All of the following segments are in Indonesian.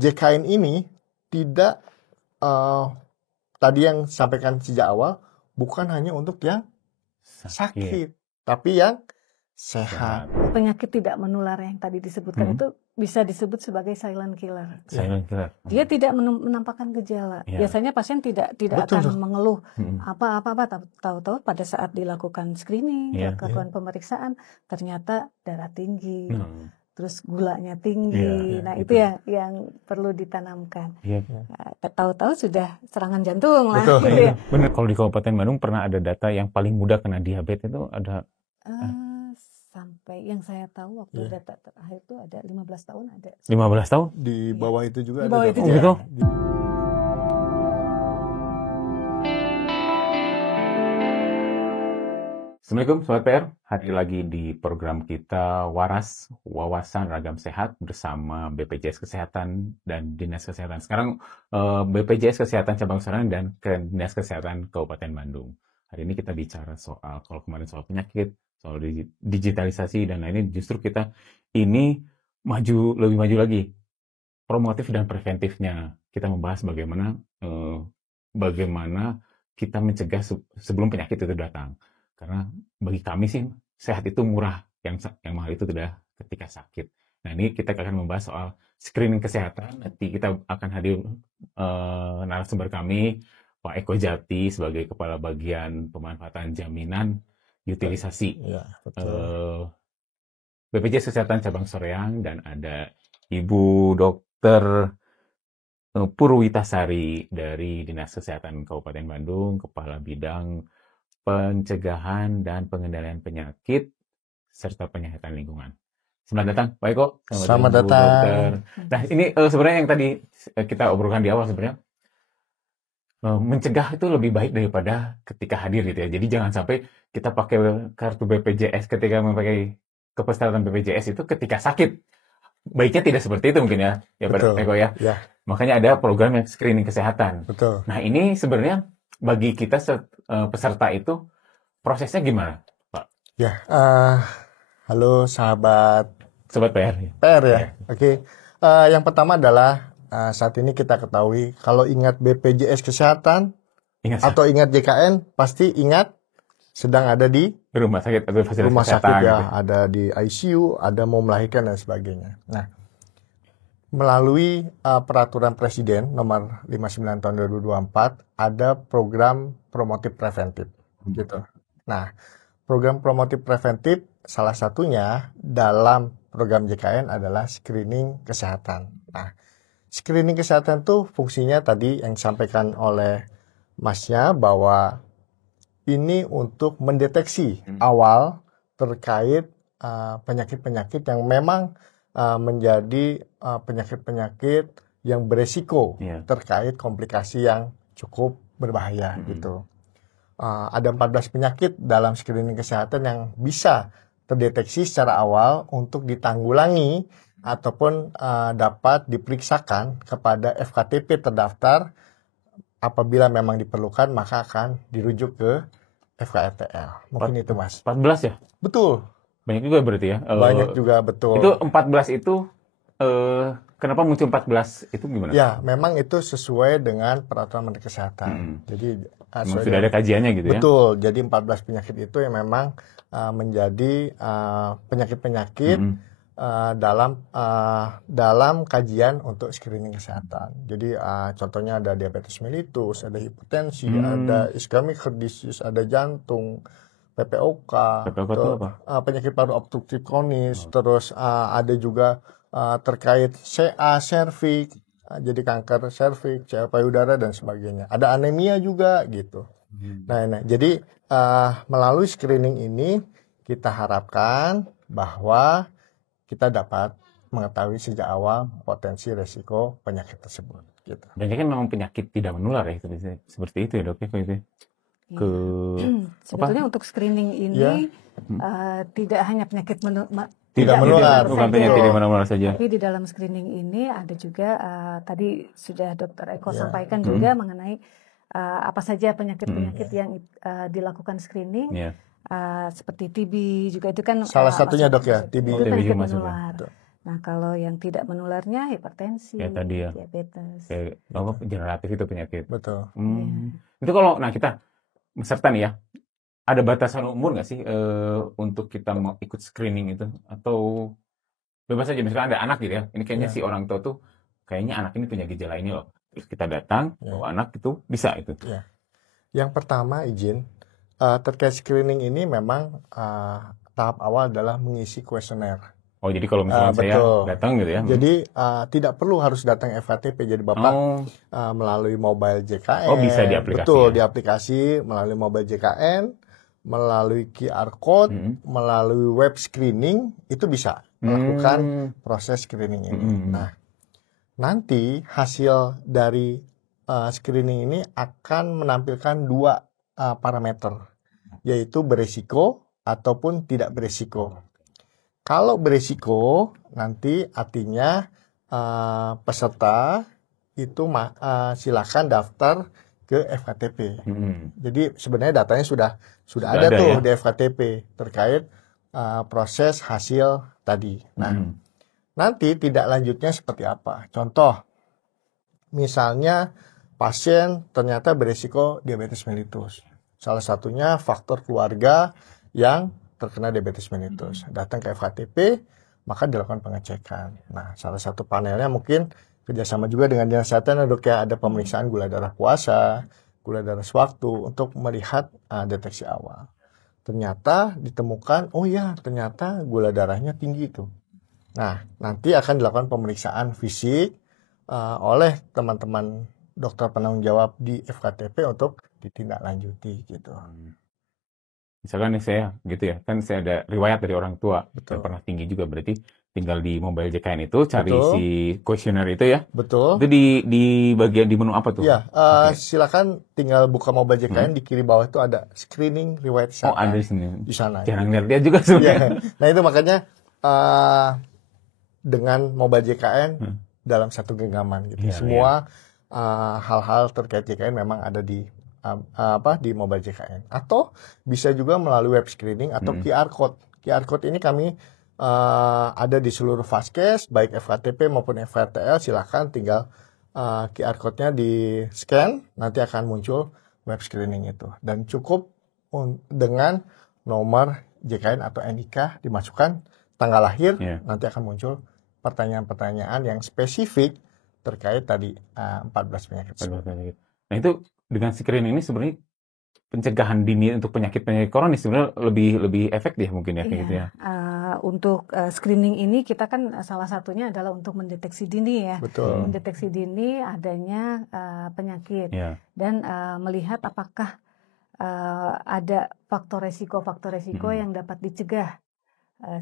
JKN ini tidak tadi yang sampaikan sejak awal bukan hanya untuk yang sakit, tapi yang sehat. Penyakit tidak menular yang tadi disebutkan itu bisa disebut sebagai silent killer. Silent killer. Dia tidak menampakkan gejala. Biasanya pasien tidak akan mengeluh apa-apa, tahu-tahu pada saat dilakukan screening, lakukan pemeriksaan, ternyata darah tinggi, terus gulanya tinggi. Nah, itu yang perlu ditanamkan. Tahu-tahu sudah serangan jantung lah. Gitu ya. Benar. Kalau di Kabupaten Bandung pernah ada data yang paling mudah kena diabetes itu ada sampai yang saya tahu waktu data terakhir itu ada 15 tahun ada. 15 tahun? Di bawah itu juga di bawah ada. Itu juga. Gitu? Assalamualaikum Sobat PR, hadir lagi di program kita Waras, Wawasan Ragam Sehat bersama BPJS Kesehatan dan Dinas Kesehatan. Sekarang BPJS Kesehatan Cabang Sorong dan Dinas Kesehatan Kabupaten Bandung. Hari ini kita bicara soal, kalau kemarin soal penyakit, soal digitalisasi dan lainnya, justru kita ini lebih maju lagi. Promotif dan preventifnya. Kita membahas bagaimana kita mencegah sebelum penyakit itu datang. Karena bagi kami sih sehat itu murah, yang mahal itu tidak ketika sakit. Nah, ini kita akan membahas soal screening kesehatan. Nanti kita akan hadir narasumber kami, Pak Eko Jati sebagai Kepala Bagian Pemanfaatan Jaminan Utilisasi BPJS Kesehatan Cabang Soreang, dan ada Ibu Dr. Purwitasari dari Dinas Kesehatan Kabupaten Bandung, Kepala Bidang Pencegahan dan Pengendalian Penyakit serta Penyihatan Lingkungan. Selamat datang, Pak Eko. Selamat datang. Dokter. Nah, ini sebenarnya yang tadi kita obrolkan di awal sebenarnya, mencegah itu lebih baik daripada ketika hadir gitu ya. Jadi jangan sampai kita pakai kartu BPJS ketika memakai kepesertaan BPJS itu ketika sakit. Baiknya tidak seperti itu mungkin ya, Pak Eko ya. Makanya ada program yang screening kesehatan. Betul. Nah, ini sebenarnya bagi kita peserta itu prosesnya gimana, Pak? Ya, halo sahabat PR. PR ya. Oke. Yang pertama adalah saat ini kita ketahui kalau ingat BPJS Kesehatan atau ingat JKN pasti ingat sedang ada di rumah sakit atau fasilitas rumah kesehatan, sakit ya, gitu. Ada di ICU, ada mau melahirkan dan sebagainya. Nah, melalui peraturan Presiden nomor 59 tahun 2024 ada program promotif preventif gitu. Nah, program promotif preventif salah satunya dalam program JKN adalah screening kesehatan. Nah, screening kesehatan tuh fungsinya tadi yang disampaikan oleh Masnya bahwa ini untuk mendeteksi awal terkait penyakit-penyakit yang memang menjadi penyakit-penyakit yang beresiko terkait komplikasi yang cukup berbahaya gitu. Ada 14 penyakit dalam screening kesehatan yang bisa terdeteksi secara awal untuk ditanggulangi ataupun dapat diperiksakan kepada FKTP terdaftar. Apabila memang diperlukan maka akan dirujuk ke FKRTL. Mungkin itu Mas. 14 ya? Betul. Banyak juga berarti ya? Banyak juga, betul. Itu 14 itu kenapa muncul 14 itu gimana? Ya, memang itu sesuai dengan peraturan Menteri Kesehatan. Jadi sudah ada kajiannya gitu ya? Betul. Jadi 14 penyakit itu yang memang menjadi penyakit-penyakit dalam kajian untuk screening kesehatan. Jadi contohnya ada diabetes mellitus, ada hipertensi, ada ischemic heart disease, ada jantung, PPOK, itu apa? Penyakit paru obstruktif kronis, terus ada juga terkait CA serviks, jadi kanker serviks, CA payudara dan sebagainya. Ada anemia juga gitu. Nah, jadi melalui screening ini kita harapkan bahwa kita dapat mengetahui sejak awal potensi resiko penyakit tersebut. Gitu. Banyak kan memang penyakit tidak menular ya, seperti itu ya dok ya, itu. Sebetulnya untuk screening ini tidak hanya penyakit tidak menular, bukan penyakit tidak menular saja. Tapi di dalam screening ini ada juga tadi sudah Dr. Eko sampaikan juga mengenai apa saja penyakit-penyakit yang dilakukan screening. Seperti TB juga itu kan salah satunya dok ya, TB itu penyakit menular. Nah, kalau yang tidak menularnya hipertensi, ya tadi ya, diabetes. kayak apa generatif itu penyakit. Betul. Itu kalau kita peserta nih ya, ada batasan umur nggak sih untuk kita mau ikut screening itu, atau bebas aja? Misalkan ada anak gitu ya, ini kayaknya si orang tua tuh kayaknya anak ini punya gejala ini loh, terus kita datang bawa anak itu bisa itu. Yang pertama izin terkait screening ini memang tahap awal adalah mengisi kuesioner. Oh, jadi kalau misalnya saya datang gitu ya. Jadi tidak perlu harus datang FKTP. Jadi Bapak melalui mobile JKN. Oh, bisa di aplikasi. Betul, di aplikasi melalui mobile JKN, melalui QR code, melalui web screening itu bisa melakukan proses screening ini. Nah, nanti hasil dari screening ini akan menampilkan 2 parameter, yaitu beresiko ataupun tidak beresiko. Kalau beresiko, nanti artinya peserta itu silakan daftar ke FKTP. Jadi sebenarnya datanya sudah ada tuh di FKTP terkait proses hasil tadi. Nah, nanti tidak lanjutnya seperti apa? Contoh, misalnya pasien ternyata beresiko diabetes mellitus. Salah satunya faktor keluarga yang terkena diabetes mellitus. Datang ke FKTP, maka dilakukan pengecekan. Nah, salah satu panelnya mungkin kerjasama juga dengan dinas kesehatan, Dok, ya, ada pemeriksaan gula darah puasa, gula darah sewaktu untuk melihat deteksi awal. Ternyata ditemukan, oh ya, ternyata gula darahnya tinggi itu. Nah, nanti akan dilakukan pemeriksaan fisik oleh teman-teman dokter penanggung jawab di FKTP untuk ditindaklanjuti gitu. Misalkan nih saya gitu ya, kan saya ada riwayat dari orang tua yang pernah tinggi juga, berarti tinggal di mobile JKN itu cari si kuesioner itu ya. Betul. Itu di bagian di menu apa tuh? Ya, silakan tinggal buka mobile JKN, di kiri bawah itu ada screening riwayat kesehatan. Oh, ada di sini. Di sana. Jarang lihat dia juga sebenarnya. Nah, itu makanya dengan mobile JKN dalam satu genggaman gitu. Semua hal-hal terkait JKN memang ada di mobile JKN, atau bisa juga melalui web screening atau QR code. QR code ini kami ada di seluruh Vaskes, baik FKTP maupun FRTL. Silakan tinggal QR code-nya di scan, nanti akan muncul web screening itu. Dan cukup dengan nomor JKN atau NIK dimasukkan, tanggal lahir, nanti akan muncul pertanyaan-pertanyaan yang spesifik terkait tadi 14 penyakit. Nah, itu dengan screening ini sebenarnya pencegahan dini untuk penyakit-penyakit kronis sebenarnya lebih efektif mungkin ya, kayak gitu ya. Untuk screening ini kita kan salah satunya adalah untuk mendeteksi dini ya. Betul. Mendeteksi dini adanya penyakit dan melihat apakah ada faktor resiko yang dapat dicegah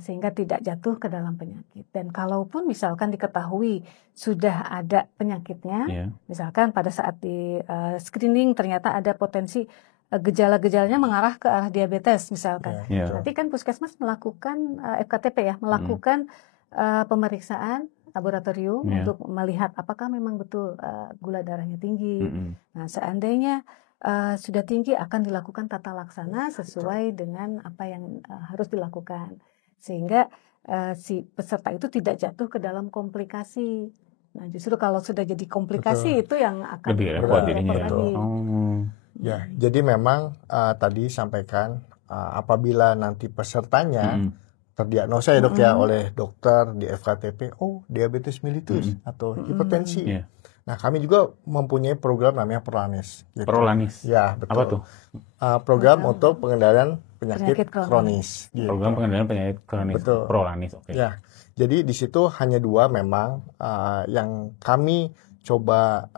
sehingga tidak jatuh ke dalam penyakit. Dan kalaupun misalkan diketahui sudah ada penyakitnya, misalkan pada saat di screening ternyata ada potensi gejala-gejalanya mengarah ke arah diabetes misalkan. Nanti kan puskesmas melakukan FKTP melakukan pemeriksaan laboratorium untuk melihat apakah memang betul gula darahnya tinggi. Nah, seandainya sudah tinggi, akan dilakukan tata laksana sesuai dengan apa yang harus dilakukan, sehingga si peserta itu tidak jatuh ke dalam komplikasi. Nah, justru kalau sudah jadi komplikasi itu yang akan lebih repot jadinya ya. Ya, jadi memang tadi sampaikan apabila nanti pesertanya terdiagnosa ya, Dok, ya, oleh dokter di FKTP, oh diabetes mellitus atau hipertensi. Nah, kami juga mempunyai program namanya Prolanis. Gitu. Prolanis? Ya, betul. Apa tuh? Program untuk pengendalian penyakit kronis. Gitu. Program pengendalian penyakit kronis. Betul. Prolanis, oke. Ya, jadi di situ hanya 2 memang yang kami coba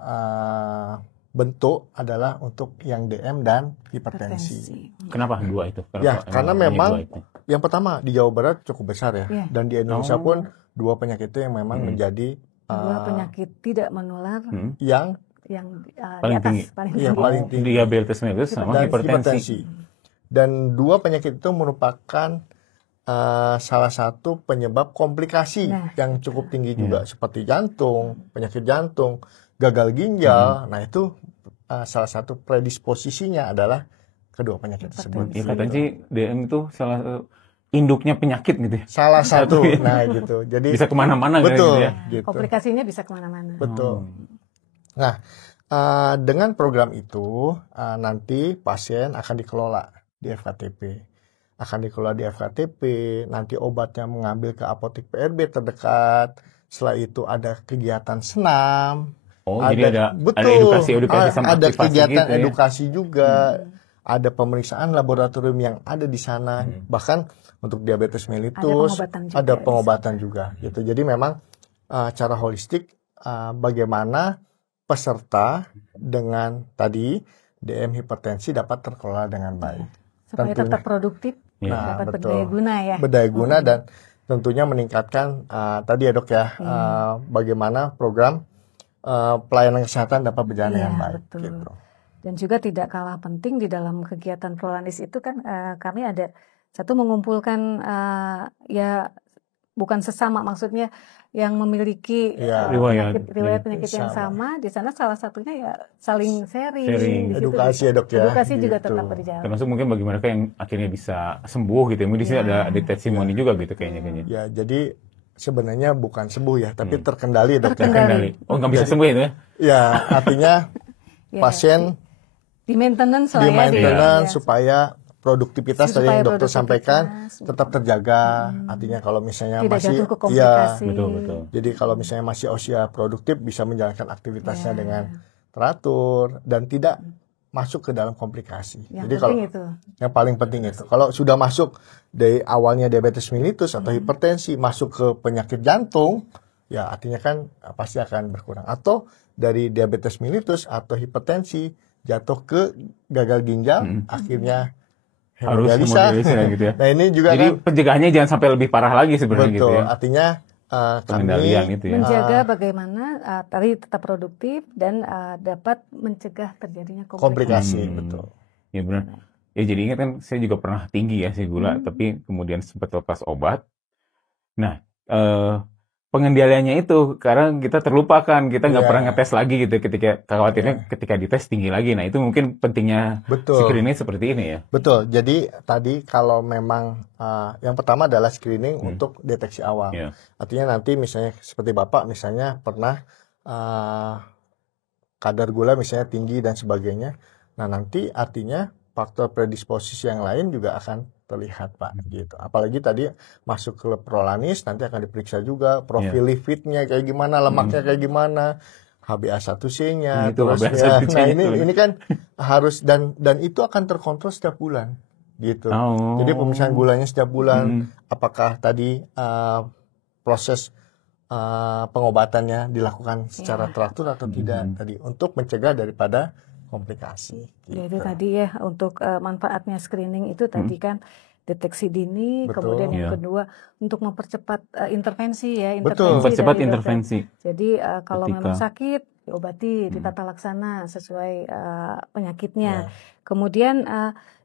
bentuk adalah untuk yang DM dan hipertensi. Kenapa 2 itu? Karena memang yang pertama di Jawa Barat cukup besar ya, dan di Indonesia pun 2 penyakit itu yang memang menjadi 2 penyakit tidak menular yang paling tinggi. Paling tinggi. Diabetes mellitus sama hipertensi. Dan 2 penyakit itu merupakan salah satu penyebab komplikasi yang cukup tinggi juga, seperti jantung, penyakit jantung, gagal ginjal. Nah, itu salah satu predisposisinya adalah kedua penyakit tersebut. Hipertensi DM itu salah satu induknya penyakit gitu ya. Salah satu, nah gitu. Jadi bisa kemana-mana betul, gitu ya. gitu. Komplikasinya bisa kemana-mana. Betul. Nah, dengan program itu nanti pasien akan dikelola di FKTP. Nanti obatnya mengambil ke apotek PRB terdekat. Setelah itu ada kegiatan senam. Jadi ada edukasi sama ada aktivasi kegiatan gitu ya. edukasi juga. Ada pemeriksaan laboratorium yang ada di sana. Bahkan untuk diabetes mellitus ada pengobatan juga gitu. Jadi memang cara holistik bagaimana peserta dengan tadi DM hipertensi dapat terkelola dengan baik. Supaya tetap produktif, dapat berdaya guna ya. Berdaya guna dan tentunya meningkatkan tadi ya dok ya, bagaimana program pelayanan kesehatan dapat berjalan dengan baik. Gitu. Dan juga tidak kalah penting di dalam kegiatan Prolanis itu kan kami ada satu mengumpulkan ya bukan sesama, maksudnya yang memiliki riwayat penyakit yang sama. Di sana salah satunya ya saling sharing. Edukasi ya dok ya. Edukasi juga tetap berjalan. Termasuk mungkin bagi mereka yang akhirnya bisa sembuh gitu. Mungkin di sini ada testimoni juga gitu kayaknya. Ya jadi sebenarnya bukan sembuh ya, tapi terkendali dok. Terkendali. Oh nggak bisa sembuh itu ya? Ya artinya pasien di maintenance supaya produktivitas tadi yang dokter sampaikan tetap terjaga. Artinya kalau misalnya tidak masih jatuh ke komplikasi. Betul. Jadi kalau misalnya masih usia produktif bisa menjalankan aktivitasnya dengan teratur dan tidak masuk ke dalam komplikasi. Jadi kalau yang paling penting itu kalau sudah masuk dari awalnya diabetes mellitus atau hipertensi masuk ke penyakit jantung, ya artinya kan pasti akan berkurang. Atau dari diabetes mellitus atau hipertensi jatuh ke gagal ginjal, akhirnya harus hemodialisa gitu ya. Nah ini juga jadi pencegahannya jangan sampai lebih parah lagi sebenarnya gitu ya. Artinya pengendalian itu ya. Menjaga bagaimana tadi tetap produktif dan dapat mencegah terjadinya komplikasi. Betul. Ya benar. Ya jadi ingat kan saya juga pernah tinggi ya si gula, tapi kemudian sempat lepas obat. Nah, pengendaliannya itu karena kita terlupakan, kita nggak pernah ngetes lagi gitu ketika khawatirnya ketika dites tinggi lagi. Nah itu mungkin pentingnya screening seperti ini ya. Betul. Jadi tadi kalau memang yang pertama adalah screening untuk deteksi awal. Artinya nanti misalnya seperti Bapak misalnya pernah kadar gula misalnya tinggi dan sebagainya. Nah nanti artinya faktor predisposisi yang lain juga akan terlihat Pak gitu. Apalagi tadi masuk ke Prolanis nanti akan diperiksa juga profil lipidnya kayak gimana, lemaknya kayak gimana, HbA1c-nya terus ya. Nah ini kan harus dan itu akan terkontrol setiap bulan gitu. Jadi pemeriksaan gulanya setiap bulan, apakah tadi proses pengobatannya dilakukan secara teratur atau tidak tadi untuk mencegah daripada komplikasi. Gitu. Itu tadi ya untuk manfaatnya screening itu tadi kan deteksi dini, kemudian yang kedua untuk mempercepat intervensi ya, mempercepat intervensi. Jadi kalau memang sakit diobati, ditata laksana sesuai penyakitnya. Kemudian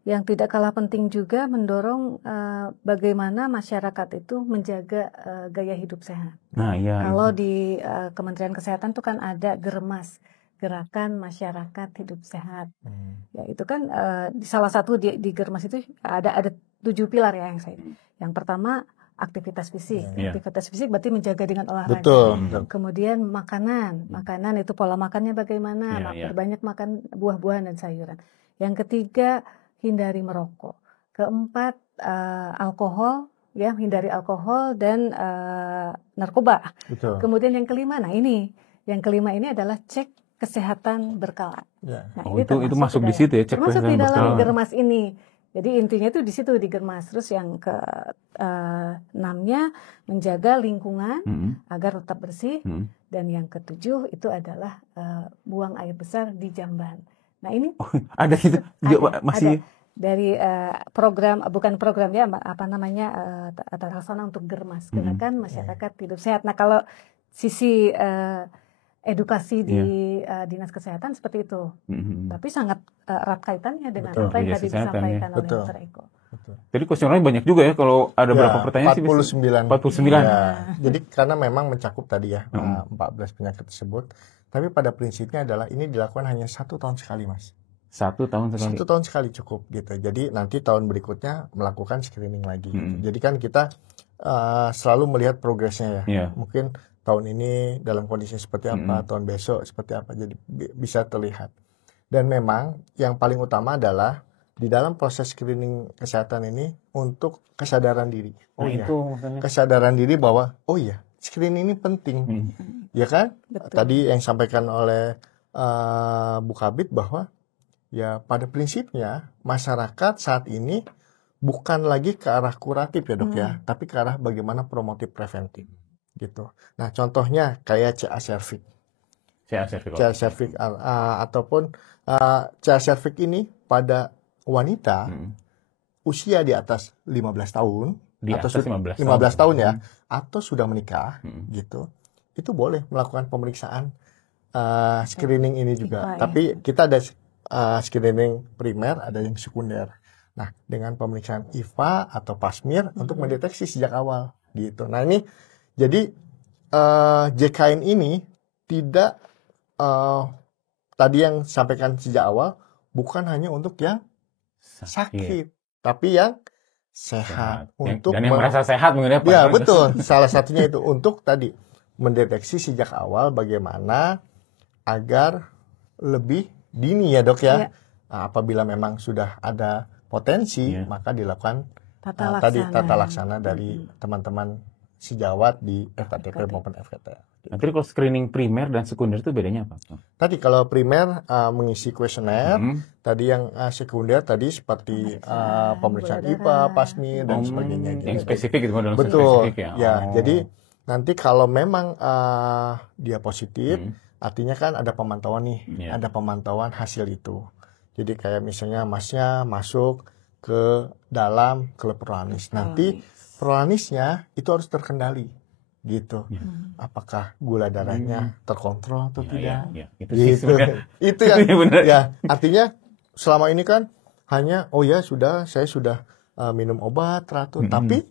yang tidak kalah penting juga mendorong bagaimana masyarakat itu menjaga gaya hidup sehat. Nah, kalau di Kementerian Kesehatan itu kan ada Germas, Gerakan Masyarakat Hidup Sehat. Ya itu kan salah satu di Germas itu ada 7 pilar ya yang saya. Yang pertama aktivitas fisik. Aktivitas fisik berarti menjaga dengan olahraga. Betul. Kemudian makanan itu pola makannya bagaimana, banyak makan buah-buahan dan sayuran. Yang ketiga hindari merokok. Keempat alkohol, ya hindari alkohol dan narkoba. Betul. Kemudian yang kelima, yang kelima ini adalah cek kesehatan berkala. Nah, itu masuk di situ ya, cek masuk di dalam Germas ini. Jadi intinya itu di situ di Germas. Terus yang ke-6-nya menjaga lingkungan agar tetap bersih. Dan yang ke-7 itu adalah buang air besar di jamban. Nah ini ada itu masih ada. Dari program bukan program ya apa namanya terlaksana untuk Germas, Gerakan Masyarakat Hidup Sehat. Nah kalau sisi edukasi di Dinas Kesehatan seperti itu, tapi sangat erat kaitannya dengan apa yang tadi disampaikan oleh Dr. Eko. Jadi kuesionernya banyak juga ya kalau ada berapa pertanyaan 49. 49. Jadi karena memang mencakup tadi ya 14 penyakit tersebut, tapi pada prinsipnya adalah ini dilakukan hanya 1 tahun sekali Mas. 1 tahun sekali. 1 tahun sekali cukup gitu. Jadi nanti tahun berikutnya melakukan screening lagi. Jadi kan kita selalu melihat progresnya ya. Mungkin tahun ini dalam kondisi seperti apa, tahun besok seperti apa. Jadi bisa terlihat. Dan memang yang paling utama adalah di dalam proses screening kesehatan ini untuk kesadaran diri. Itu maksudnya. Kesadaran diri bahwa screening ini penting. Ya kan? Betul. Tadi yang disampaikan oleh Bu Kabid bahwa ya pada prinsipnya masyarakat saat ini bukan lagi ke arah kuratif ya dok ya, tapi ke arah bagaimana promotif preventif gitu. Nah contohnya kayak CA cervix. CA cervix ataupun CA cervix ini pada wanita usia di atas 15 tahun, atas 15 tahun ya, atau sudah menikah gitu, itu boleh melakukan pemeriksaan screening ini juga. Tapi kita ada screening primer, ada yang sekunder. Nah, dengan pemeriksaan IVA atau Pap-smear untuk mendeteksi sejak awal gitu. Nah, ini jadi JKN ini tidak tadi yang sampaikan sejak awal bukan hanya untuk yang sakit, tapi yang sehat. Untuk dan yang merasa sehat mungkin ya. Betul. Salah satunya itu untuk tadi mendeteksi sejak awal bagaimana agar lebih dini ya dok ya. Nah, apabila memang sudah ada potensi, maka dilakukan tata laksana dari teman-teman sejawat di FKTP maupun FKT. Nanti kalau screening primer dan sekunder itu bedanya apa? Tadi kalau primer mengisi kuesioner, tadi yang sekunder tadi seperti pemeriksaan IPA, Pap-smear dan sebagainya. Yang spesifik itu dalam betul. Spesifik, ya. Jadi nanti kalau memang dia positif, artinya kan ada pemantauan nih, ada pemantauan hasil itu. Jadi kayak misalnya masnya masuk ke dalam klub prolanis. Nanti prolanisnya itu harus terkendali gitu. Apakah gula darahnya terkontrol atau tidak? Itu yang ya, artinya selama ini kan hanya saya sudah minum obat teratur, tapi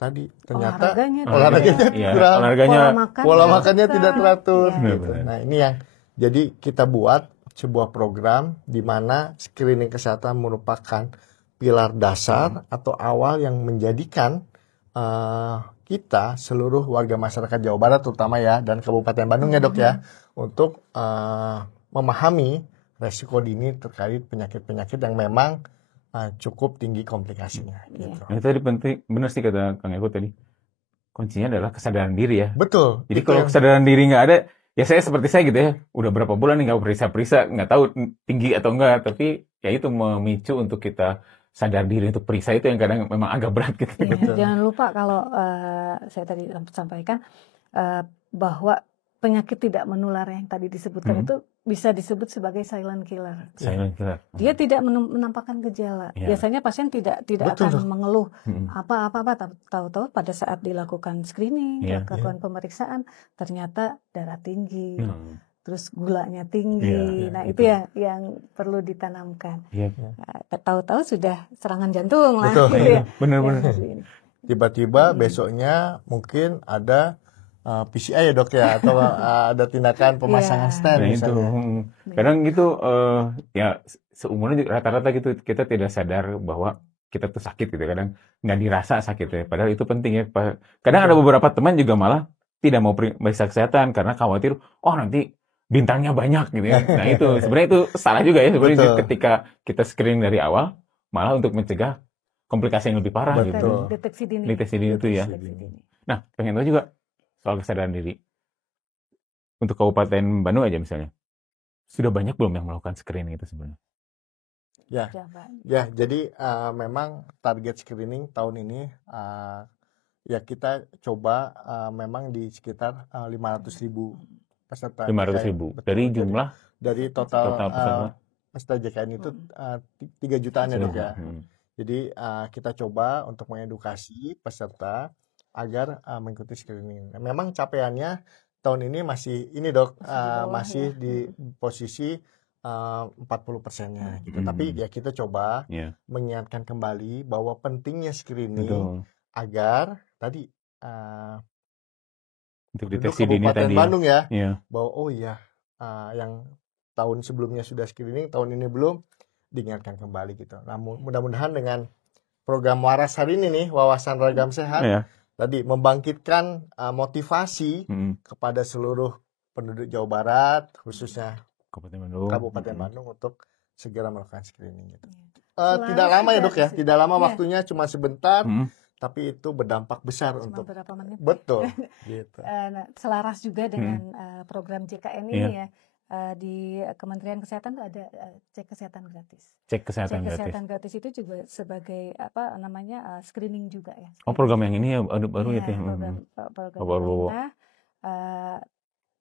tadi ternyata olahraganya pola makannya tidak teratur. Gitu. Nah, ini yang jadi kita buat sebuah program di mana screening kesehatan merupakan pilar dasar atau awal yang menjadikan kita seluruh warga masyarakat Jawa Barat terutama ya dan Kabupaten Bandung ya dok ya untuk memahami resiko dini terkait penyakit-penyakit yang memang cukup tinggi komplikasinya. Gitu. Itu tadi penting, benar sih kata Kang Eko tadi. Kuncinya adalah kesadaran diri ya. Betul. Jadi kalau kesadaran diri nggak ada, ya saya seperti saya gitu ya, udah berapa bulan nih nggak periksa-periksa, nggak tahu tinggi atau enggak, tapi ya itu memicu untuk kita sadar diri untuk periksa itu yang kadang memang agak berat gitu. Jangan lupa kalau saya tadi sampaikan bahwa penyakit tidak menular yang tadi disebutkan itu bisa disebut sebagai silent killer. Silent killer. Dia tidak menampakkan gejala. Biasanya pasien tidak akan mengeluh apa-apa, tahu-tahu pada saat dilakukan screening, lakukan pemeriksaan, ternyata darah tinggi, terus gulanya tinggi. Nah, itu ya yang perlu ditanamkan. Tahu-tahu sudah serangan jantung lah. Betul. Gitu ya. Benar-benar. Tiba-tiba besoknya mungkin ada PCI ya dok ya, atau ada tindakan pemasangan stent misalnya. Kadang gitu ya seumurnya rata-rata gitu kita tidak sadar bahwa kita tuh sakit gitu, kadang nggak dirasa sakit ya, padahal itu penting ya. Kadang ada beberapa teman juga malah tidak mau periksa kesehatan karena khawatir nanti bintangnya banyak gitu ya. Nah itu sebenarnya itu salah juga ya sebenarnya ketika kita screening dari awal malah untuk mencegah komplikasi yang lebih parah. Gitu. Deteksi dini itu ya. Nah pengen tahu juga soal kesadaran diri untuk Kabupaten Bandung aja misalnya, sudah banyak belum yang melakukan screening itu sebenarnya? Ya, jadi memang target screening tahun ini ya kita coba memang di sekitar 500.000 peserta. 500.000 dari jumlah dari total peserta JKN itu 3 jutaan ya dok ya. Jadi kita coba untuk mengedukasi peserta agar mengikuti screening. Memang capaiannya tahun ini masih dok masih di posisi 40%-nya gitu. Tapi ya kita coba mengingatkan kembali bahwa pentingnya screening agar tadi untuk deteksi dini Kabupaten tadi Bandung ya bahwa yang tahun sebelumnya sudah screening, tahun ini belum, diingatkan kembali gitu. Nah, mudah-mudahan dengan program Waras hari ini nih, Wawasan Ragam Sehat, tadi membangkitkan motivasi kepada seluruh penduduk Jawa Barat, khususnya Kabupaten Bandung untuk segera melakukan screening gitu. Tidak lama ya dok ya, tidak lama waktunya, cuma sebentar, tapi itu berdampak besar cuma untuk beberapa menit. Betul. Gitu. Nah, selaras juga dengan program JKN ini ya. Di Kementerian Kesehatan ada cek kesehatan gratis. Cek kesehatan gratis itu juga sebagai screening juga ya. Oh, program yang ini ya baru ya. Program pemerintah.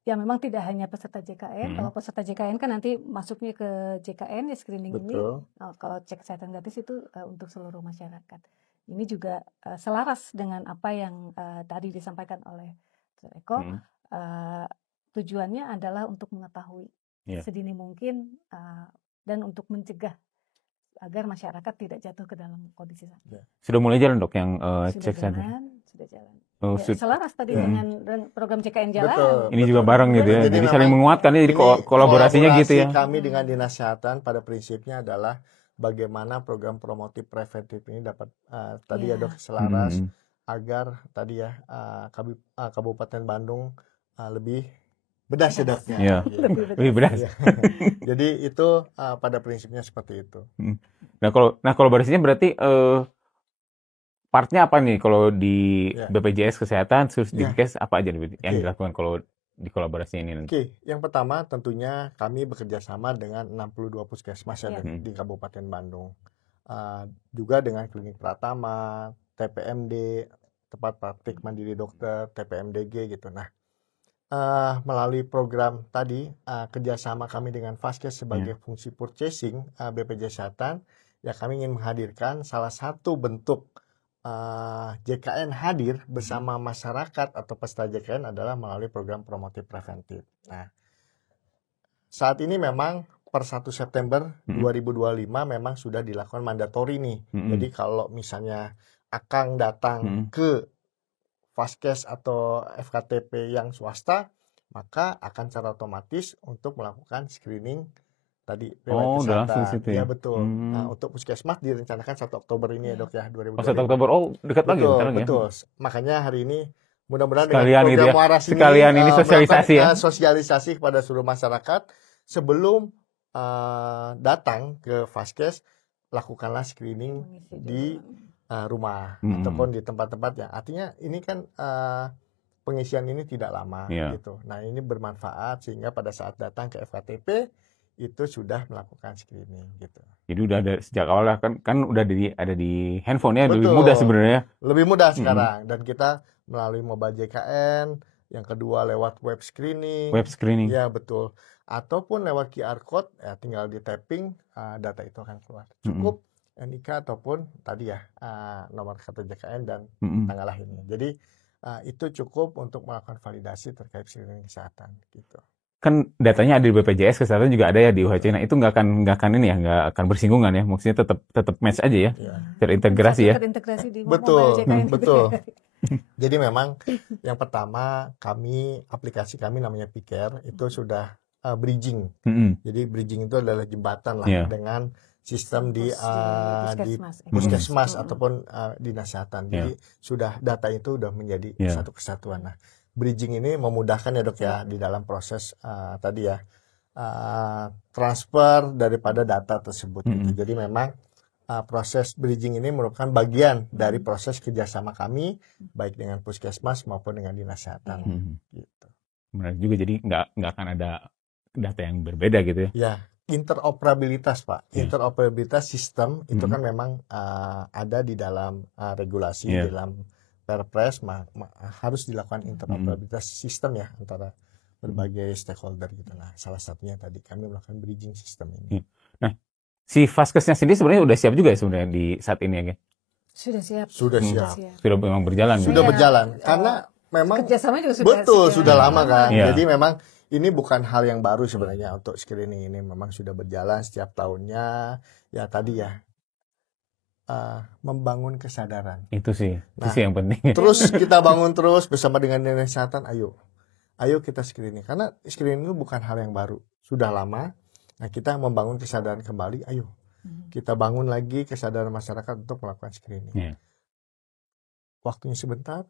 Ya memang tidak hanya peserta JKN. Kalau peserta JKN kan nanti masuknya ke JKN ya screening. Betul. Ini. Kalau cek kesehatan gratis itu untuk seluruh masyarakat. Ini juga selaras dengan apa yang tadi disampaikan oleh Dr. Eko. Tujuannya adalah untuk mengetahui sedini mungkin dan untuk mencegah agar masyarakat tidak jatuh ke dalam kondisi sakit. Sudah mulai jalan dok yang cek kesehatan? Sudah jalan. Selaras tadi dengan program JKN jalan. Betul, ini juga bareng gitu ya. Jadi saling menguatkan ya, jadi kolaborasinya gitu ya. Kami dengan Dinas Kesehatan pada prinsipnya adalah bagaimana program promotif preventif ini dapat tadi ya dok selaras agar tadi ya Kabupaten Bandung lebih bedas ya doknya. Ya. Lebih bedas. Jadi itu pada prinsipnya seperti itu. Nah kolaborasinya berarti partnya apa nih kalau di BPJS Kesehatan, Dinkes apa aja yang dilakukan kalau di kolaborasi ini? Oke, yang pertama tentunya kami bekerja sama dengan 62 puskesmas di Kabupaten Bandung. Juga dengan Klinik Pratama, TPMD, Tempat Praktik Mandiri Dokter, TPMDG gitu. Nah, melalui program tadi kerjasama kami dengan Vaskes sebagai fungsi purchasing BPJS Kesehatan, ya kami ingin menghadirkan salah satu bentuk JKN hadir bersama masyarakat atau peserta JKN adalah melalui program promotif preventif. Nah, saat ini memang per 1 September 2025 memang sudah dilakukan mandatori nih. Jadi kalau misalnya Akang datang ke Vaskes atau FKTP yang swasta, maka akan secara otomatis untuk melakukan screening tadi riwayat kesehatan. Ya betul. Nah, untuk puskesmas direncanakan 1 Oktober ini ya dok ya 2025. 1 Oktober, dekat lagi. Betul. Makanya hari ini mudah-mudahan sekalian dengan program Waras ini sosialisasi sosialisasi kepada seluruh masyarakat sebelum datang ke Vaskes, lakukanlah screening di rumah ataupun di tempat-tempat yang artinya ini kan pengisian ini tidak lama gitu. Nah, ini bermanfaat sehingga pada saat datang ke FKTP itu sudah melakukan screening gitu. Jadi udah ada sejak awal kan udah ada di handphone ya. Betul. Lebih mudah sebenarnya. Lebih mudah sekarang dan kita melalui mobile JKN, yang kedua lewat web screening. Ya betul. Ataupun lewat QR code ya tinggal di tapping data itu akan keluar. Cukup NIK ataupun tadi ya nomor kartu JKN dan tanggal lahirnya. Jadi itu cukup untuk melakukan validasi terkait screening kesehatan gitu. Kan datanya ada di BPJS Kesehatan juga ada ya di UHC. Nah, itu nggak akan bersinggungan ya. Maksudnya tetap match aja ya. Terintegrasi ya. Terintegrasi di betul. Jadi memang yang pertama aplikasi kami namanya Piker itu sudah bridging. Jadi bridging itu adalah jembatan lah dengan sistem di puskesmas ataupun dinas kesehatan. Jadi sudah data itu sudah menjadi satu kesatuan. Nah, bridging ini memudahkan ya dok ya di dalam proses tadi ya transfer daripada data tersebut. Gitu. Jadi memang proses bridging ini merupakan bagian dari proses kerjasama kami baik dengan puskesmas maupun dengan dinas kesehatan. Gitu. Menarik juga, jadi nggak akan ada data yang berbeda gitu ya? Ya, interoperabilitas Pak. Interoperabilitas sistem itu kan memang ada di dalam regulasi di dalam Perpres harus dilakukan interoperabilitas sistem ya antara berbagai stakeholder gitu. Nah, salah satunya tadi kami melakukan bridging sistem ini. Nah, si Vaskesnya sendiri sebenarnya udah siap juga ya sebenarnya di saat ini ya? Sudah siap. Sudah siap. Sudah memang berjalan. Sudah berjalan karena memang kerjasama juga sudah lama kan. Jadi memang ini bukan hal yang baru sebenarnya untuk screening ini, memang sudah berjalan setiap tahunnya. Ya tadi ya membangun kesadaran. Itu sih yang penting. Terus kita bangun terus bersama dengan dinas kesehatan. Ayo kita screening karena screening itu bukan hal yang baru, sudah lama. Nah kita membangun kesadaran kembali. Ayo Kita bangun lagi kesadaran masyarakat untuk melakukan screening. Waktunya sebentar,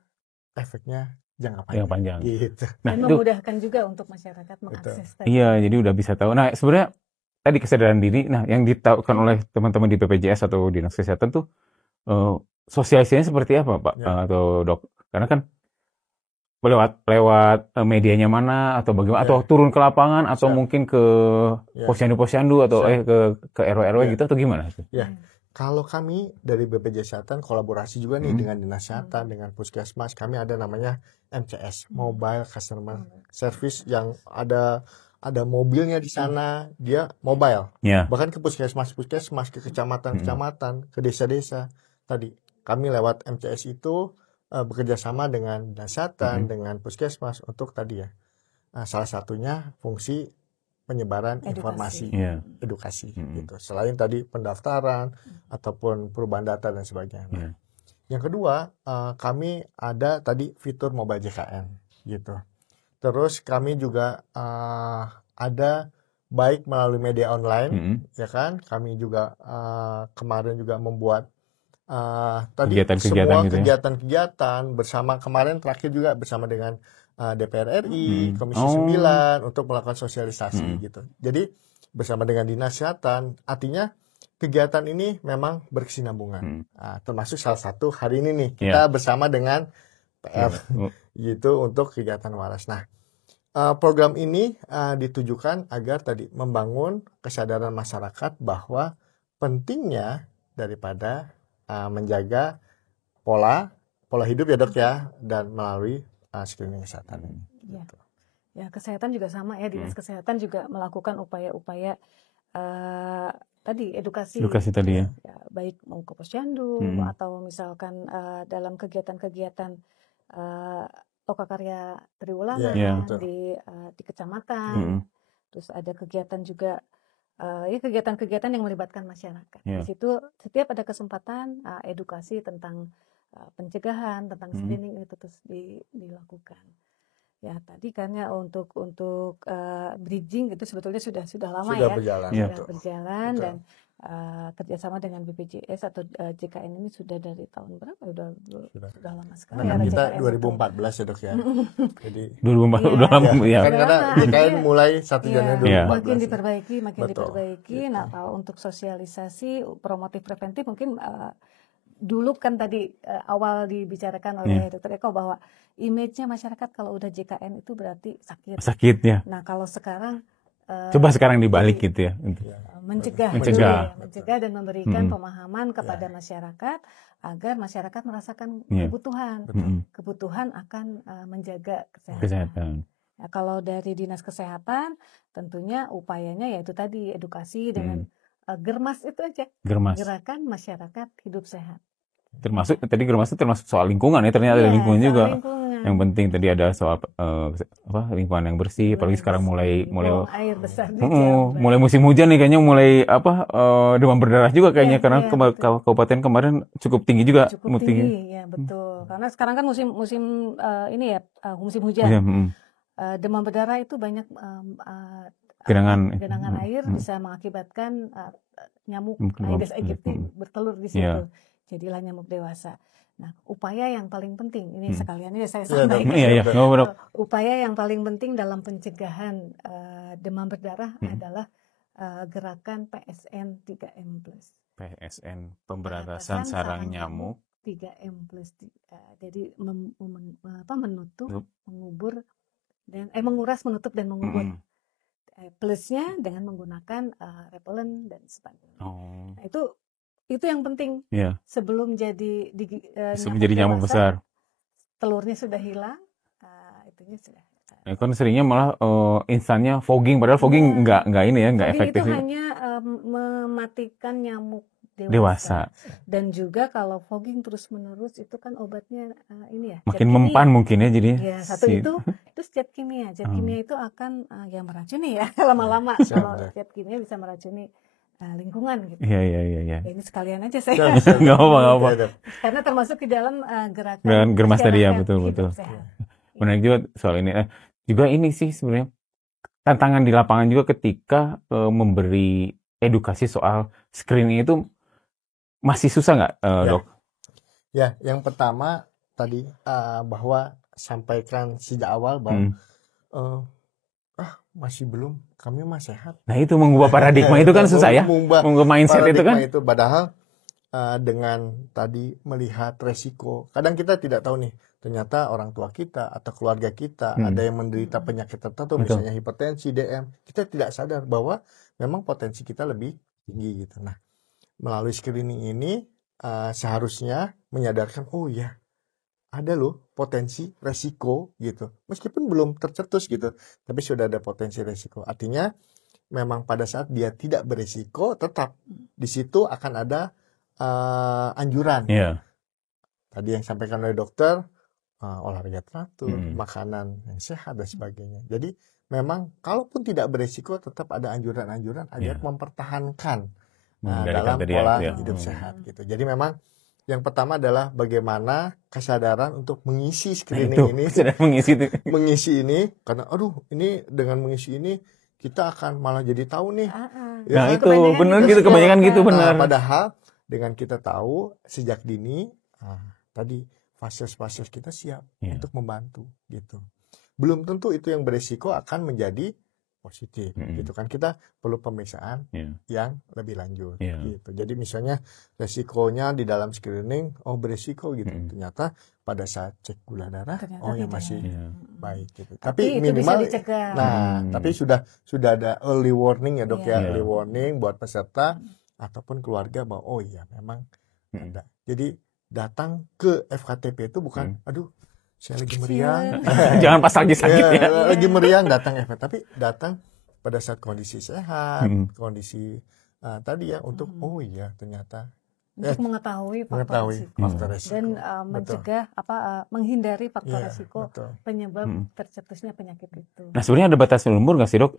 efeknya jangka panjang. Gitu. Dan memudahkan juga untuk masyarakat mengakses. Iya, jadi udah bisa tahu. Nah, sebenarnya tadi kesadaran diri, yang ditahukan oleh teman-teman di BPJS atau Dinas Kesehatan tuh sosialisasinya seperti apa, Pak atau Dok? Karena kan lewat medianya mana atau bagaimana, atau turun ke lapangan atau mungkin ke posyandu atau ke RW gitu atau gimana? Kalau kami dari BPJS Kesehatan kolaborasi juga nih dengan Dinas Kesehatan, dengan Puskesmas, kami ada namanya MCS, Mobile Customer Service, yang ada mobilnya di sana, dia mobile. Bahkan ke puskesmas, ke kecamatan, ke desa-desa. Tadi kami lewat MCS itu bekerja sama dengan Dinas Kesehatan, dengan Puskesmas untuk tadi salah satunya fungsi penyebaran informasi, edukasi gitu. Selain tadi pendaftaran ataupun perubahan data dan sebagainya. Yang kedua, kami ada tadi fitur mobile JKN gitu. Terus kami juga ada baik melalui media online, ya kan? Kami juga kemarin juga membuat tadi semua kegiatan-kegiatan bersama, kemarin terakhir juga bersama dengan DPR RI, Komisi 9 untuk melakukan sosialisasi gitu. Jadi bersama dengan Dinas Kesehatan, artinya kegiatan ini memang berkesinambungan. Termasuk salah satu hari ini nih kita bersama dengan PR gitu untuk kegiatan waras. Nah, program ini ditujukan agar tadi membangun kesadaran masyarakat bahwa pentingnya daripada menjaga pola hidup ya Dok ya, dan melalui screening kesehatan. Ya, kesehatan juga sama ya, Dinas Kesehatan juga melakukan upaya-upaya tadi edukasi tadi ya, baik mau ke posyandu atau misalkan dalam kegiatan-kegiatan Lokakarya Triwulangan di kecamatan. Terus ada kegiatan juga kegiatan-kegiatan yang melibatkan masyarakat. Di situ setiap ada kesempatan edukasi tentang pencegahan, tentang screening itu terus dilakukan. Ya, tadi kan ya untuk bridging itu sebetulnya sudah lama berjalan, sudah berjalan. Dan kerjasama dengan BPJS atau JKN ini sudah dari tahun berapa? Sudah lama sekali. Nah, kita 2014 ya Dok ya. Jadi 2014 udah lama ya. Kan karena JKN mulai 1 Januari 2014. Makin diperbaiki. Nah, kalau untuk sosialisasi promotif preventif mungkin dulu kan tadi awal dibicarakan oleh Dr. Eko bahwa image-nya masyarakat kalau udah JKN itu berarti sakit ya. Nah, kalau sekarang coba sekarang dibalik gitu ya. Mencegah dan memberikan pemahaman kepada masyarakat agar masyarakat merasakan kebutuhan akan menjaga kesehatan. Nah, kalau dari Dinas Kesehatan tentunya upayanya yaitu tadi edukasi dengan Germas itu aja. Gerakan Masyarakat Hidup Sehat. Termasuk tadi Germas itu termasuk soal lingkungan ya, ternyata ada lingkungan juga. Yang penting tadi ada soal lingkungan yang bersih, apalagi sekarang mulai air besar mulai musim hujan nih kayaknya, mulai demam berdarah juga kayaknya karena kabupaten kemarin cukup tinggi juga. Cukup tinggi ya, betul. Karena sekarang kan musim musim hujan. Demam berdarah itu banyak genangan air bisa mengakibatkan nyamuk Aedes aegypti bertelur di situ. Jadilah nyamuk dewasa. Nah, upaya yang paling penting ini sekalian ini saya sampaikan. Upaya yang paling penting dalam pencegahan demam berdarah adalah gerakan PSN 3M+. PSN, pemberantasan sarang nyamuk 3M+. Jadi menutup, mengubur dan menguras, menutup dan mengubur. Plusnya dengan menggunakan repellent dan sebagainya. Nah, itu yang penting. Sebelum jadi nyamuk besar, telurnya sudah hilang, itunya sudah. Kan seringnya malah instannya fogging, padahal fogging nggak ini ya, nggak efektif. Itu hanya mematikan nyamuk dewasa. Dan juga kalau fogging terus menerus itu kan obatnya ini ya. Makin mempan mungkin ya jadi. Ya, satu itu zat kimia. Zat kimia itu akan meracuni ya lama-lama. Kalau zat kimia bisa meracuni lingkungan gitu. Iya. Ini sekalian aja saya. Nggak apa-apa. Karena termasuk di dalam gerakan Germas tadi ya, betul. Menarik juga soal ini. Juga ini sih sebenarnya tantangan di lapangan juga ketika memberi edukasi soal screening itu masih susah nggak, Dok? Ya, yang pertama tadi bahwa sampaikan sejak awal bahwa masih belum, kami mah sehat. Nah itu mengubah paradigma itu kan susah ya, mengubah mindset itu kan. Itu padahal dengan tadi melihat resiko, kadang kita tidak tahu nih, ternyata orang tua kita atau keluarga kita ada yang menderita penyakit tertentu, misalnya hipertensi, DM, kita tidak sadar bahwa memang potensi kita lebih tinggi gitu. Nah, melalui screening ini seharusnya menyadarkan, oh ya, ada loh potensi resiko gitu, meskipun belum tercetus gitu, tapi sudah ada potensi resiko. Artinya memang pada saat dia tidak beresiko, tetap di situ akan ada anjuran. Tadi yang sampaikan oleh dokter, olahraga teratur, makanan yang sehat dan sebagainya. Jadi memang kalaupun tidak beresiko, tetap ada anjuran-anjuran agar mempertahankan dalam pola hidup sehat gitu. Jadi memang yang pertama adalah bagaimana kesadaran untuk mengisi screening ini, mengisi ini, karena ini dengan mengisi ini kita akan malah jadi tahu nih. Nah itu benar gitu, kebanyakan gitu benar. Padahal dengan kita tahu sejak dini, tadi fase-fase kita siap untuk membantu gitu. Belum tentu itu yang beresiko akan menjadi positif gitu kan, kita perlu pemeriksaan yang lebih lanjut gitu. Jadi misalnya resikonya di dalam screening beresiko gitu, ternyata pada saat cek gula darah yang masih baik gitu. Tapi minimal tapi sudah ada early warning ya dok ya, early warning buat peserta ataupun keluarga bahwa memang ada. Jadi datang ke FKTP itu bukan saya lagi meriang. Jangan pas lagi sakit ya. Lagi meriang datang tapi datang pada saat kondisi sehat, kondisi tadi ya untuk ternyata untuk mengetahui faktor resiko dan mencegah menghindari faktor resiko penyebab tercetusnya penyakit itu. Nah sebenarnya ada batas umur nggak sih dok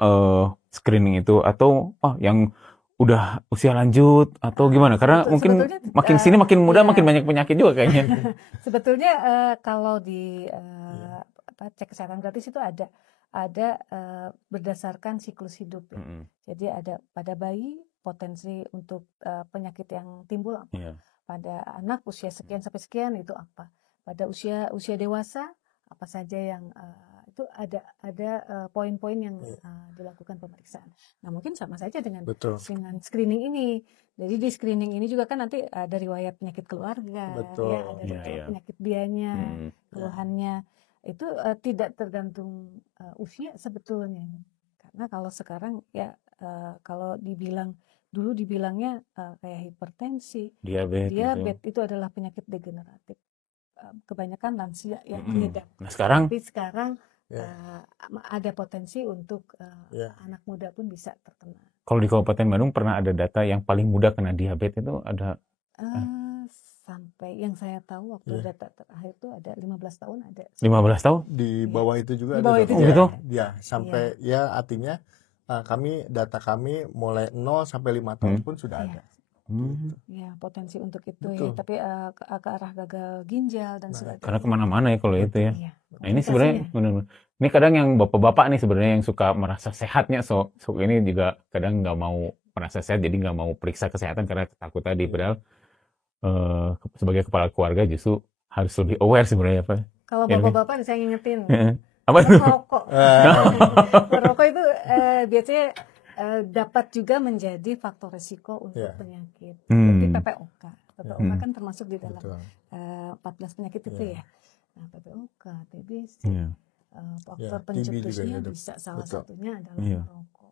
screening itu, atau yang udah usia lanjut atau gimana? Karena mungkin makin sini makin muda makin banyak penyakit juga kayaknya. Sebetulnya kalau di cek kesehatan gratis itu ada berdasarkan siklus hidup ya. Jadi ada pada bayi potensi untuk penyakit yang timbul apa? Pada anak usia sekian sampai sekian itu apa? Pada usia dewasa apa saja yang itu ada poin-poin yang dilakukan pemeriksaan. Nah mungkin sama saja dengan screening ini. Jadi di screening ini juga kan nanti ada riwayat penyakit keluarga, ada riwayat penyakit bianya, keluhannya. Itu tidak tergantung usia sebetulnya. Karena kalau sekarang kalau dulu dibilangnya kayak hipertensi, diabetes itu adalah penyakit degeneratif. Kebanyakan lansia yang mengidap. Nah sekarang ada potensi untuk anak muda pun bisa terkena. Kalau di Kabupaten Bandung pernah ada data yang paling muda kena diabetes itu ada? Sampai yang saya tahu waktu data terakhir itu ada 15 tahun ada. 15 tahun? Di bawah itu juga ada. Gitu? Ya, sampai artinya data kami mulai 0 sampai 5 tahun pun sudah ada. Ya potensi untuk itu ya, tapi ke arah gagal ginjal dan sebagainya. Karena kemana-mana ya kalau itu ya. Nah ini sebenarnya ini kadang yang bapak-bapak nih sebenarnya yang suka merasa sehatnya, so ini juga kadang nggak mau merasa sehat, jadi nggak mau periksa kesehatan karena takut tadi. Padahal sebagai kepala keluarga justru harus lebih aware sebenarnya Pak. Kalau bapak-bapak saya ngingetin apa tuh? Merokok itu biasanya dapat juga menjadi faktor risiko untuk penyakit. Seperti PPOK. PPOK kan termasuk di dalam 14 penyakit itu ya. Nah, PPOK, TBC, faktor pencetusnya bisa salah satunya adalah merokok.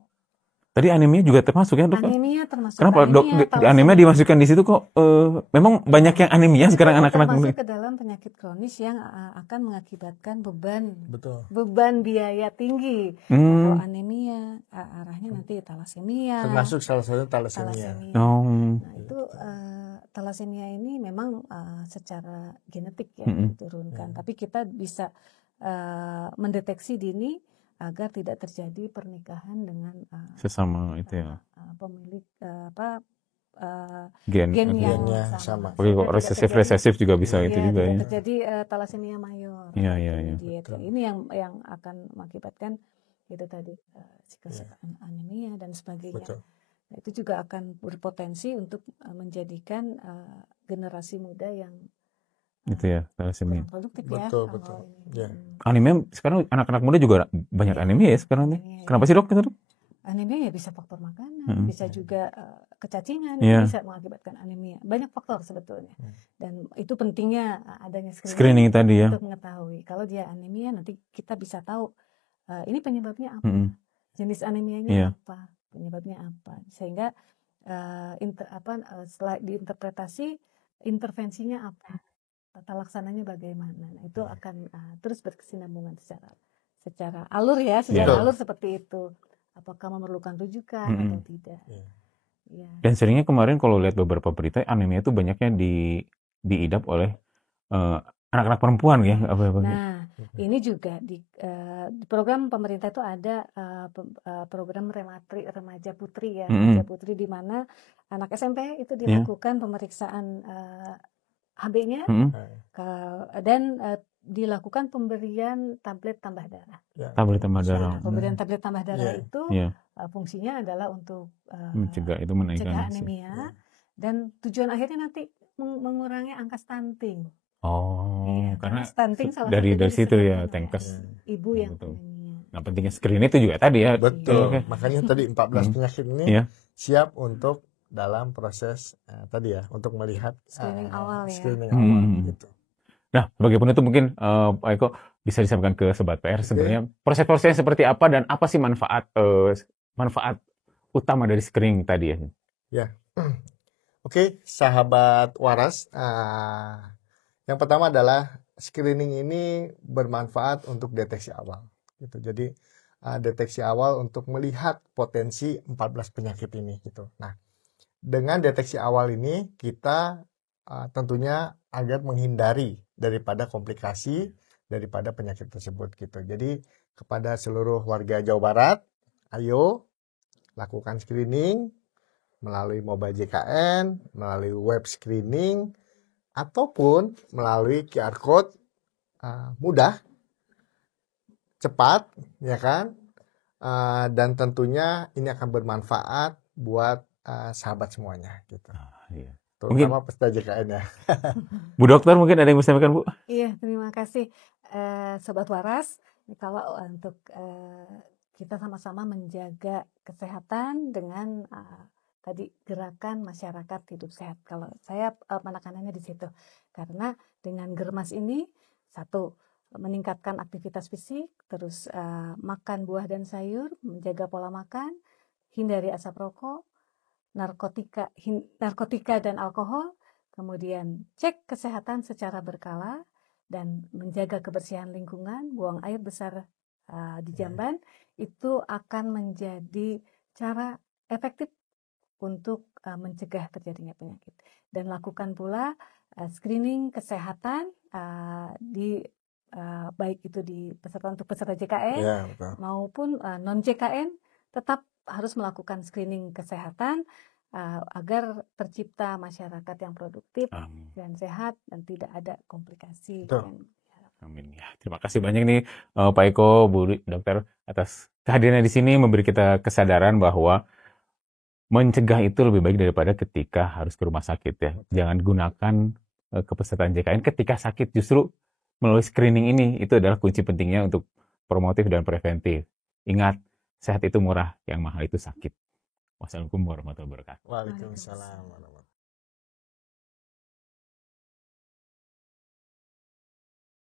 Tadi anemia juga termasuk ya dok? Anemia termasuk. Kenapa dok anemia dimasukkan di situ kok? Memang banyak yang anemia sekarang anak-anak muda. Termasuk ke dalam penyakit kronis yang akan mengakibatkan beban biaya tinggi. Kalau anemia arahnya nanti talasemia. Termasuk salah satu talasemia. Nah itu talasemia ini memang secara genetik ya diturunkan. Tapi kita bisa mendeteksi dini agar tidak terjadi pernikahan dengan sesama itu ya pemilik gen yang sama. Resesif juga bisa itu juga ya. Terjadi talasemia mayor. Iya. Ini yang akan mengakibatkan itu tadi siklus anemia dan sebagainya. Nah, itu juga akan berpotensi untuk menjadikan generasi muda yang itu ya, thalassemia. produktif Betul, ya. betul. Ya. Anime sekarang anak-anak muda juga banyak anime ya sekarang nih. Kenapa sih dok? Anemia ya bisa faktor makanan, bisa juga kecacingan, bisa mengakibatkan anemia. Banyak faktor sebetulnya. Dan itu pentingnya adanya screening tadi ya. Untuk mengetahui kalau dia anemia, nanti kita bisa tahu ini penyebabnya apa, jenis anemianya apa, penyebabnya apa, sehingga setelah diinterpretasi intervensinya apa, tata laksananya bagaimana. Nah, itu akan terus berkesinambungan secara alur ya, alur seperti itu. Apakah memerlukan rujukan atau tidak? Ya. Dan seringnya kemarin kalau lihat beberapa berita, anemia itu banyaknya diidap oleh anak-anak perempuan ya. Nah, ini juga di program pemerintah itu ada program remaja putri ya, remaja putri di mana anak SMP itu dilakukan pemeriksaan HB-nya dan dilakukan pemberian tablet tambah darah. Tablet tambah darah. Pemberian tablet tambah darah itu fungsinya adalah untuk mencegah anemia dan tujuan akhirnya nanti mengurangi angka stunting. Karena stunting dari situ ya, tenkes. Ibu yang anemia. Nah, pentingnya screening itu juga tadi ya. Betul. Makanya tadi 14 penyakit ini siap untuk dalam proses tadi ya, untuk melihat screening awal gitu. Nah, sebagai penutup mungkin Pak Eko bisa disampaikan ke Sobat PR sebenarnya proses-prosesnya seperti apa dan apa sih manfaat utama dari screening tadi ya? Ya, oke, sahabat waras. Yang pertama adalah screening ini bermanfaat untuk deteksi awal. Gitu. Jadi deteksi awal untuk melihat potensi 14 penyakit ini. Gitu. Nah, dengan deteksi awal ini kita tentunya agar menghindari daripada komplikasi daripada penyakit tersebut gitu. Jadi kepada seluruh warga Jawa Barat, ayo lakukan screening melalui mobile JKN, melalui web screening ataupun melalui QR code mudah, cepat, ya kan? Dan tentunya ini akan bermanfaat buat sahabat semuanya gitu. Terutama peserta JKN ya. Bu Dokter mungkin ada yang bisa sampaikan, Bu? Iya, terima kasih Sobat Waras. Kalau untuk kita sama-sama menjaga kesehatan dengan tadi gerakan masyarakat hidup sehat. Kalau saya penekanannya di situ. Karena dengan Germas ini, satu, meningkatkan aktivitas fisik, terus makan buah dan sayur, menjaga pola makan, hindari asap rokok, narkotika dan alkohol, kemudian cek kesehatan secara berkala dan menjaga kebersihan lingkungan, buang air besar di jamban, itu akan menjadi cara efektif untuk mencegah terjadinya penyakit. Dan lakukan pula screening kesehatan baik itu untuk peserta JKN maupun non JKN, tetap harus melakukan screening kesehatan agar tercipta masyarakat yang produktif dan sehat dan tidak ada komplikasi. Amin ya. Terima kasih banyak nih Pak Eko, Bu Dokter atas kehadirannya di sini, memberi kita kesadaran bahwa mencegah itu lebih baik daripada ketika harus ke rumah sakit ya. Jangan gunakan kepesertaan JKN ketika sakit, justru melalui screening ini itu adalah kunci pentingnya untuk promotif dan preventif. Ingat, sehat itu murah, yang mahal itu sakit. Wassalamualaikum warahmatullahi wabarakatuh. Waalaikumsalam.